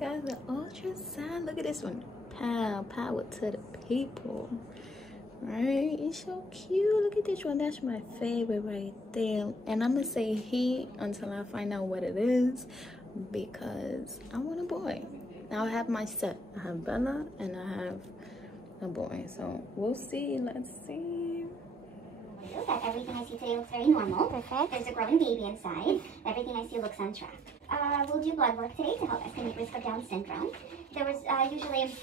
got the ultrasound. Look at this one. Power to the people. Right? It's so cute. Look at this one. That's my favorite right there. And I'm gonna say he until I find out what it is, because I want a boy. Now I have my set. I have Bella and I have a boy. So we'll see. Let's see. That everything I see today looks very normal. Perfect. There's a growing baby inside. Everything I see looks on track. We'll do blood work today to help estimate risk of Down syndrome. There was usually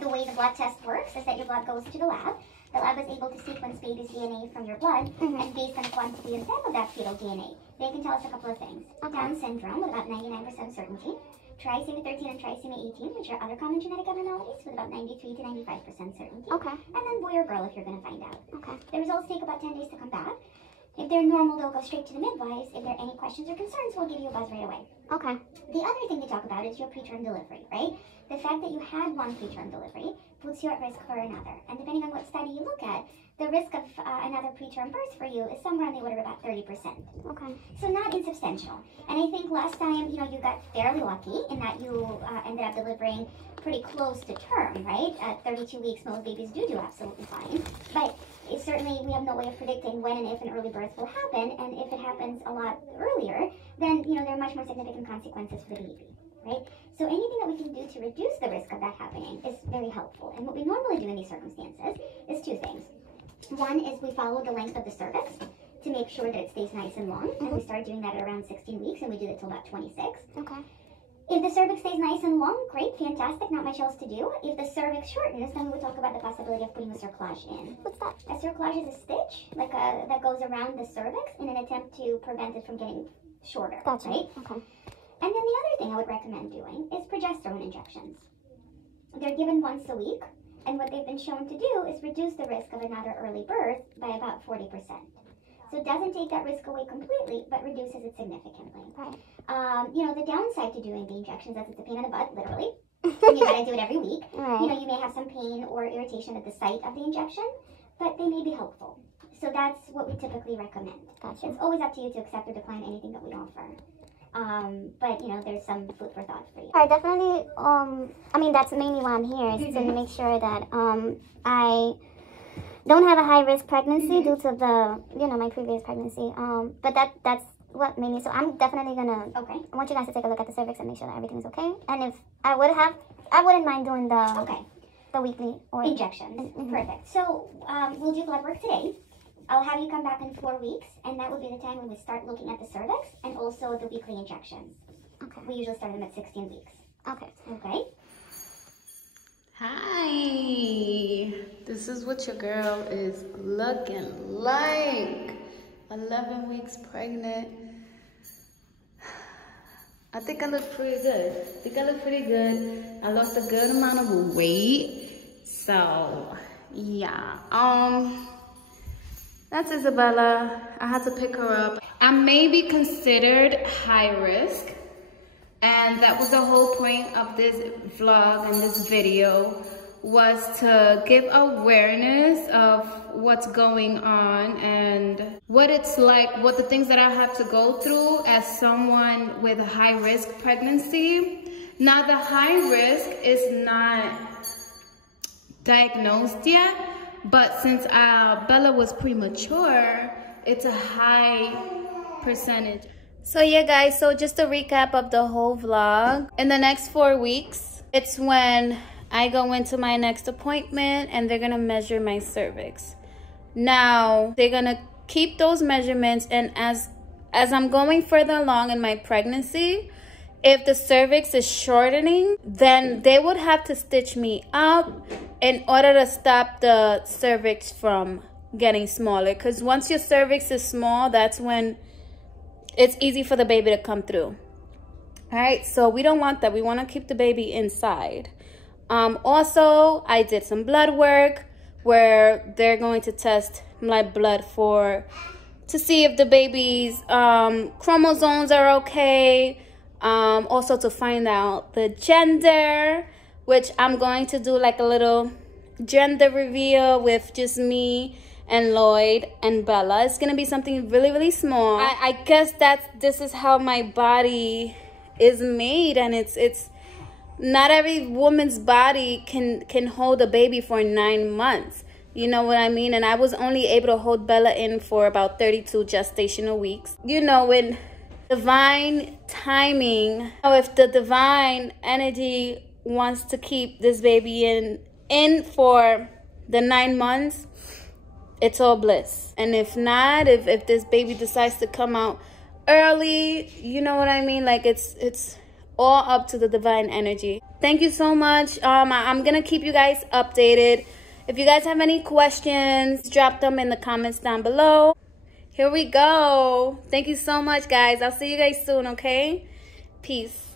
the way the blood test works is that your blood goes to the lab. The lab is able to sequence baby's DNA from your blood, and based on the quantity and type of that fetal DNA, they can tell us a couple of things. Down syndrome with about 99% certainty. Trisomy 13 and trisomy 18, which are other common genetic abnormalities, with about 93 to 95% certainty. Okay. And then boy or girl if you're going to find out. Okay. The results take about 10 days to come back. If they're normal, they'll go straight to the midwives. If there are any questions or concerns, we'll give you a buzz right away. Okay. The other thing to talk about is your preterm delivery, right? The fact that you had one preterm delivery puts you at risk for another. And depending on what study you look at, the risk of another preterm birth for you is somewhere on the order of about 30%. Okay. So not insubstantial. And I think last time, you got fairly lucky in that you ended up delivering pretty close to term, right? At 32 weeks, most babies do absolutely fine. But certainly we have no way of predicting when and if an early birth will happen. And if it happens a lot earlier, then, there are much more significant consequences for the baby, right? So anything that we can do to reduce the risk of that happening is very helpful. And what we normally do in these circumstances is two things. One is we follow the length of the cervix to make sure that it stays nice and long. And we start doing that at around 16 weeks, and we do that till about 26. Okay. If the cervix stays nice and long, great, fantastic, not much else to do. If the cervix shortens, then we talk about the possibility of putting a cerclage in. What's that? A cerclage is a stitch that goes around the cervix in an attempt to prevent it from getting shorter. Gotcha. Right? Okay. And then the other thing I would recommend doing is progesterone injections. They're given once a week, and what they've been shown to do is reduce the risk of another early birth by about 40%. So it doesn't take that risk away completely, but reduces it significantly. Right. The downside to doing the injections is it's a pain in the butt, literally. And you gotta do it every week. Right. You may have some pain or irritation at the site of the injection, but they may be helpful. So that's what we typically recommend. Gotcha. It's always up to you to accept or decline anything that we offer. But there's some food for thought for you. I definitely, that's mainly why I'm here, is to make sure that, I don't have a high-risk pregnancy due to the, my previous pregnancy. But that's what made me, so I'm definitely gonna, I want you guys to take a look at the cervix and make sure that everything is okay. And if I wouldn't mind doing the weekly or injections. Perfect. So, we'll do blood work today. I'll have you come back in 4 weeks, and that will be the time when we start looking at the cervix and also the weekly injections. Okay. We usually start them at 16 weeks. Okay. Okay. Hi. This is what your girl is looking like. 11 weeks pregnant. I think I look pretty good. I lost a good amount of weight. So, yeah. That's Isabella. I had to pick her up. I may be considered high risk, and that was the whole point of this vlog and this video, was to give awareness of what's going on and what it's like, what the things that I have to go through as someone with a high risk pregnancy. Now, the high risk is not diagnosed yet, but since Bella was premature, it's a high percentage. So yeah, guys, so just a recap of the whole vlog. In the next 4 weeks, it's when I go into my next appointment and they're gonna measure my cervix. Now, they're gonna keep those measurements, and as I'm going further along in my pregnancy, if the cervix is shortening, then they would have to stitch me up in order to stop the cervix from getting smaller. Because once your cervix is small, that's when it's easy for the baby to come through. All right, so we don't want that. We want to keep the baby inside. Also, I did some blood work where they're going to test my blood to see if the baby's chromosomes are okay. Also to find out the gender, which I'm going to do like a little gender reveal with just me and Lloyd and Bella. It's gonna be something really, really small. I guess this is how my body is made, and it's not every woman's body can hold a baby for 9 months. You know what I mean? And I was only able to hold Bella in for about 32 gestational weeks. You know, when divine timing, if the divine energy wants to keep this baby in for the 9 months, it's all bliss. And if not, if this baby decides to come out early, you know what I mean? Like, it's all up to the divine energy. Thank you so much. I'm gonna keep you guys updated. If you guys have any questions, drop them in the comments down below. Here we go. Thank you so much, guys. I'll see you guys soon, okay? Peace.